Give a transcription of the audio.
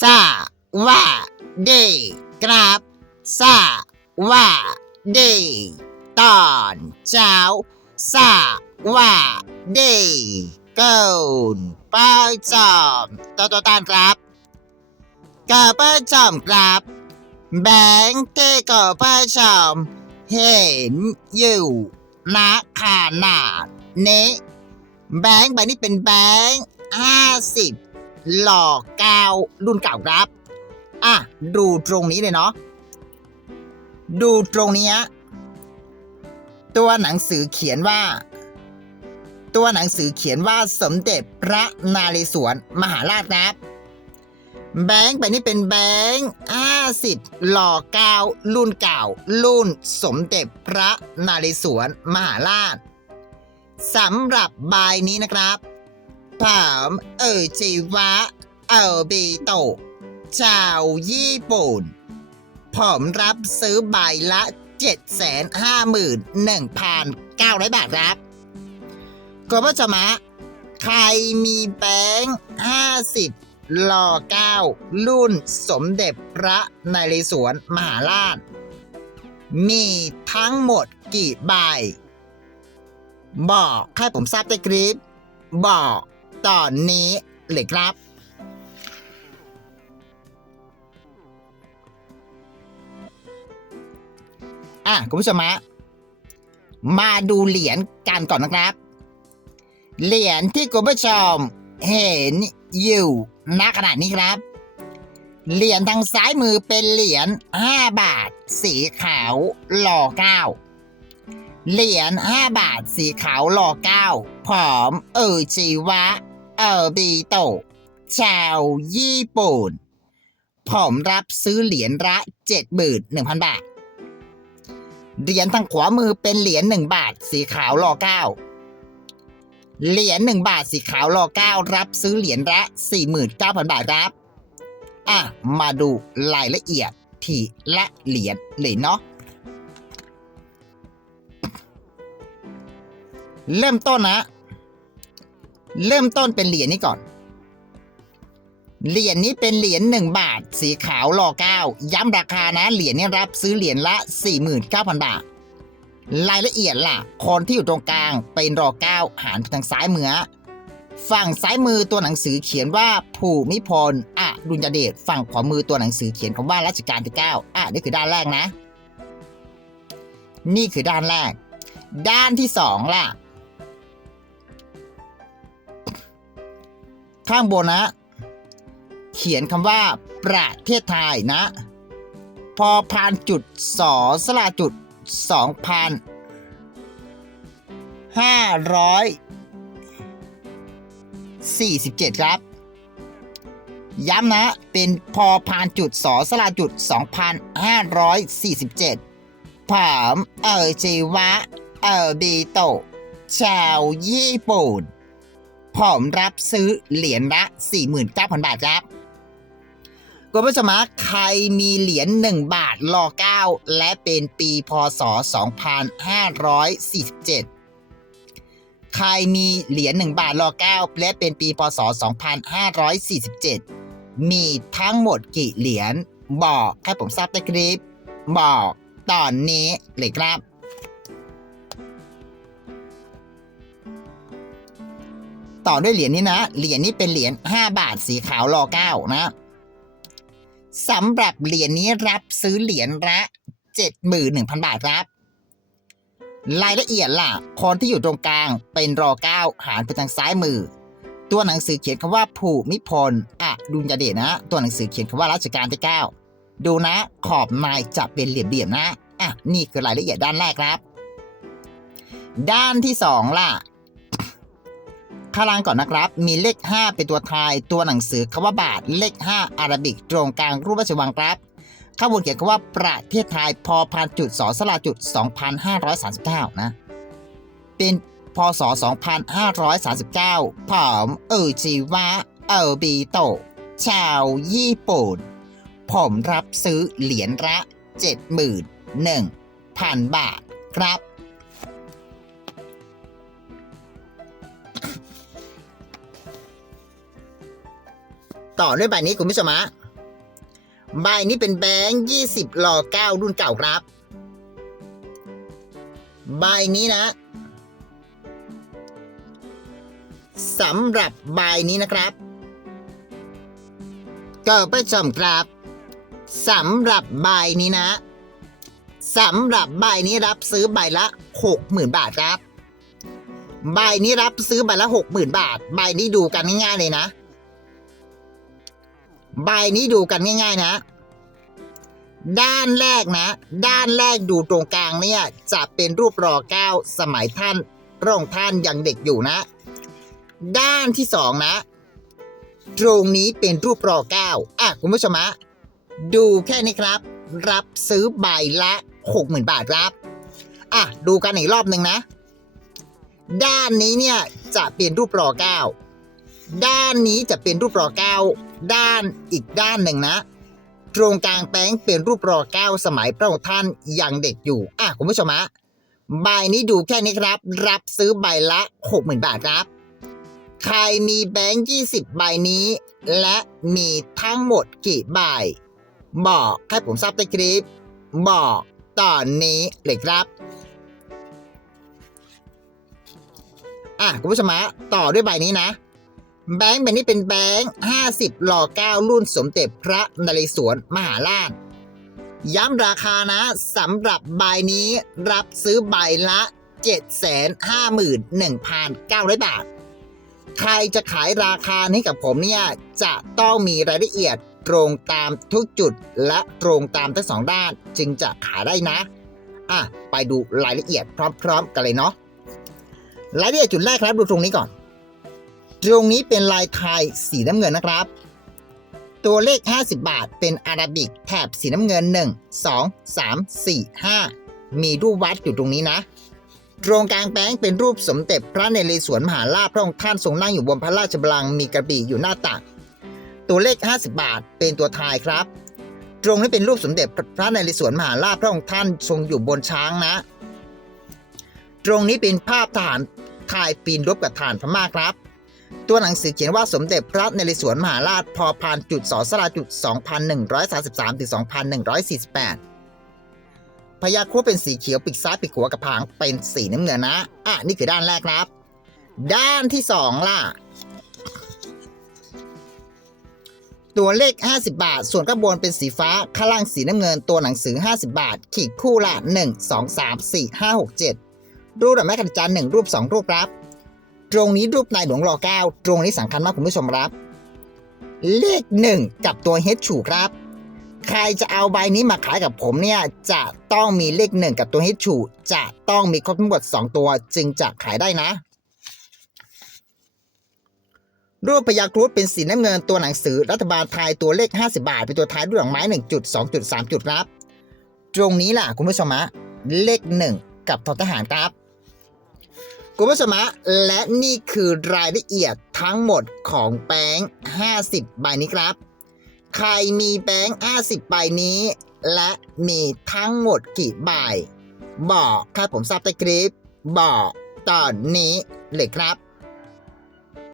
สวัสดีครับ สวัสดีตอนเช้า สวัสดีเกินป้าจอมตัวตัวตานครับกับป้าจอมครับ แบงค์เต้กับป้าจอมเห็นอยู่นะขนาดนี้แบงค์ใบนี้เป็นแบงค์ห้าสิบ หล่อเก้ารุ่นเก่าครับ อะ ดูตรงนี้เลยเนาะ ดูตรงเนี้ยตัวหนังสือเขียนว่า ตัวหนังสือเขียนว่าสมเด็จพระนเรศวรมหาราชครับแบงค์ใบนี้เป็นแบงค์ห้าสิบหล่อเก้ารุ่นเก่า รุ่นสมเด็จพระนเรศวรมหาราชสำหรับใบนี้นะครับ ผมเออจิวะ เออบีโตะชาวญี่ปุ่น ผมรับซื้อใบละ 751,900 บาทครับกบจมะใครมีแบงค์50ลอ9รุ่นสมเด็จพระนเรศวรมหาราช มีทั้งหมดกี่ใบ บอกให้ผมทราบในคลิปบอก ตอนนี้เลยครับ อะคุณผู้ชมฮะมาดูเหรียญกันก่อนนะครับ เหรียญที่คุณผู้ชมเห็นอยู่ณขณะนี้ครับ เหรียญทางซ้ายมือเป็นเหรียญ5บาท สีขาวหล่อเก้าเหรียญ5บาทสีขาวหล่อเก้าผอมเออจีวะ ออบีโตชาวญี่ปุ่น ผมรับซื้อเหรียญละ71,000บาท เหรียญทางขวามือเป็นเหรียญ1บาท สีขาวหล่อเก้าเหรียญ1บาทสีขาวหล่อเก้ารับซื้อเหรียญละ49,000บาทครับ อะ มาดูรายละเอียดทีละเหรียญเลยเนาะเริ่มต้นนะ เริ่มต้นเป็นเหรียญนี้ก่อน เหรียญนี้เป็นเหรียญหนึ่งบาท สีขาวหล่อเก้าย้ำราคานะ เหรียญนี้รับซื้อเหรียญละ 49,000 บาท รายละเอียดล่ะ คนที่อยู่ตรงกลางเป็นรอเก้าหารทางซ้ายมือ ฝั่งซ้ายมือตัวหนังสือเขียนว่าภูมิพลอะดุลยเดช ฝั่งขวามือตัวหนังสือเขียนคำว่ารัชกาลที่เก้าอะนี่คือด้านแรกนะ นี่คือด้านแรก ด้านที่สองล่ะ ข้างบนนะ เขียนคำว่า ประเทศไทยนะ พอพานจุดสอสลาจุดสองพันห้าร้อยสี่สิบเจ็ดครับ ย้ำนะ เป็นพอพานจุดสอสลาจุดสองพันห้าร้อยสี่สิบเจ็ดผมเออจีวะ เออบีโตชาวญี่ปุ่น ผมรับซื้อเหรียญละ 49,000 บาทครับคุณผู้ชมใครมีเหรียญ1บาทรอ9และเป็นปีพศ 2547 ใครมีเหรียญ1บาทรอ9และเป็นปีพศ 2547 มีทั้งหมดกี่เหรียญบอกให้ผมทราบในคลิป บอกตอนนี้เลยครับ ต่อด้วยเหรียญนี้นะ เหรียญนี้เป็นเหรียญ5บาทสีขาวรอเก้านะสำหรับเหรียญนี้รับซื้อเหรียญละ71,000 บาทครับ รายละเอียดล่ะ คนที่อยู่ตรงกลางเป็นรอเก้าหารไปทางซ้ายมือ ตัวหนังสือเขียนคำว่าภูมิพลอะดุลยเดชนะ ตัวหนังสือเขียนคำว่ารัชกาลที่ 9 ดูนะขอบในจะเป็นเหลี่ยมๆนะอะนี่คือรายละเอียดด้านแรกครับ ด้านที่สองล่ะ ข้างล่างก่อนนะครับ มีเลข 5 เป็นตัวไทย ตัวหนังสือคำว่าบาท เลข 5 อาราบิก ตรงกลางรูปราชวังครับ ข้างบนเขียนคำว่าประเทศไทย พอพันจุดสอสลาจุด 2539 นะ เป็นพศ 2539 ผมเออจีวะเออบีโต ชาวญี่ปุ่น ผมรับซื้อเหรียญละ71,000 บาทครับ ต่อด้วยใบนี้คุณผู้ชมฮะใบนี้เป็นแบงค์ยี่สิบลอเก้ารุ่นเก่าครับ ใบนี้นะสำหรับใบนี้นะครับก็ผู้ชมครับสำหรับใบนี้นะสำหรับใบนี้รับซื้อใบละหกหมื่นบาทครับ ใบนี้รับซื้อใบละหกหมื่นบาท ใบนี้ดูกันง่ายๆเลยนะ ใบนี้ดูกันง่าย ๆ นะ ด้านแรกนะ ด้านแรกดูตรงกลางเนี่ย จะเป็นรูปรอเก้าสมัยท่านพระองค์ท่านยังเด็กอยู่นะ ด้านที่สองนะ ตรงนี้เป็นรูปรอเก้าอะคุณผู้ชมะดูแค่นี้ครับ รับซื้อใบละหกหมื่นบาทครับ อะ ดูกันอีกรอบหนึ่งนะ ด้านนี้เนี่ยจะเป็นรูปรอเก้า ด้านนี้จะเป็นรูปรอเก้าด้านอีกด้านหนึ่งนะ ตรงกลางแป้งเป็นรูปรอเก้าสมัยพระองค์ท่านยังเด็กอยู่ อะคุณผู้ชมฮะใบนี้ดูแค่นี้ครับ รับซื้อใบละหกหมื่นบาทครับ ใครมีแบงค์ยี่สิบใบนี้ และมีทั้งหมดกี่ใบ บอกให้ผมทราบในคลิป บอกตอนนี้เลยครับอะคุณผู้ชมฮะต่อด้วยใบนี้นะ แบงค์ใบนี้เป็นแบงค์50หล่อ9รุ่นสมเด็จพระนเรศวรมหาราช ย้ำราคานะสำหรับใบนี้รับซื้อใบละ 751,900 บาท ใครจะขายราคานี้กับผมเนี่ย จะต้องมีรายละเอียดตรงตามทุกจุดและตรงตามทั้งสองด้านจึงจะขายได้นะ อะ ไปดูรายละเอียดพร้อม ๆ กันเลยเนาะรายละเอียดจุดแรกครับดูตรงนี้ก่อน ตรงนี้เป็นลายไทยสีน้ำเงินนะครับ ตัวเลข 50 บาท เป็นอาราบิกแถบสีน้ำเงิน 1 2 3 4 5 มีรูปวัดอยู่ตรงนี้นะ ตรงกลางแป้งเป็นรูปสมเด็จพระนเรศวรมหาราชพระองค์ท่านทรงนั่งอยู่บนพระราชบัลลังก์มีกระบี่อยู่หน้าตักตัวเลข 50 บาท เป็นตัวไทยครับ ตรงนี้เป็นรูปสมเด็จพระนเรศวรมหาราชพระองค์ท่านทรงอยู่บนช้างนะ ตรงนี้เป็นภาพทหารไทยปีนรบกับทหารพม่าครับ ตัวหนังสือเขียนว่าสมเด็จพระนเรศวรมหาราชพอพานจุดสอสราจุด 2133ถึง2148พญาครุฑเป็นสีเขียวปีกซ้ายปีกขวากับผางเป็นสีน้ำเงินนะ อะ นี่คือด้านแรกครับ ด้านที่สองล่ะ ตัวเลข 50 บาท ส่วนข้างบนเป็นสีฟ้า ข้างล่างสีน้ำเงิน ตัวหนังสือ 50 บาท ขีดคู่ละ 1 2 3 4 5 6 7 รูปดอกไม้กระจันหนึ่งรูป 2 รูปครับ ตรงนี้รูปนายหลวงรอเก้าตรงนี้สำคัญมากคุณผู้ชมครับ เลข1กับตัวเฮดฉูครับ ใครจะเอาใบนี้มาขายกับผมเนี่ย จะต้องมีเลข1กับตัวเฮดฉูจะต้องมีครบทั้งหมด2ตัวจึงจะขายได้นะ รูปพญาครุฑเป็นสีน้ำเงินตัวหนังสือรัฐบาลไทยตัวเลข 50 บาท เป็นตัวท้ายด้วยดอกไม้1จุด2จุด3จุดครับ ตรงนี้ล่ะคุณผู้ชมะเลข 1 กับทอทหารครับ คุณผู้ชมะและนี่คือรายละเอียดทั้งหมดของแป้ง50 ใบนี้ครับ ใครมีแป้ง50 ใบนี้ และมีทั้งหมดกี่ใบบอกครับผมทราบในคลิป บอกตอนนี้เลยครับ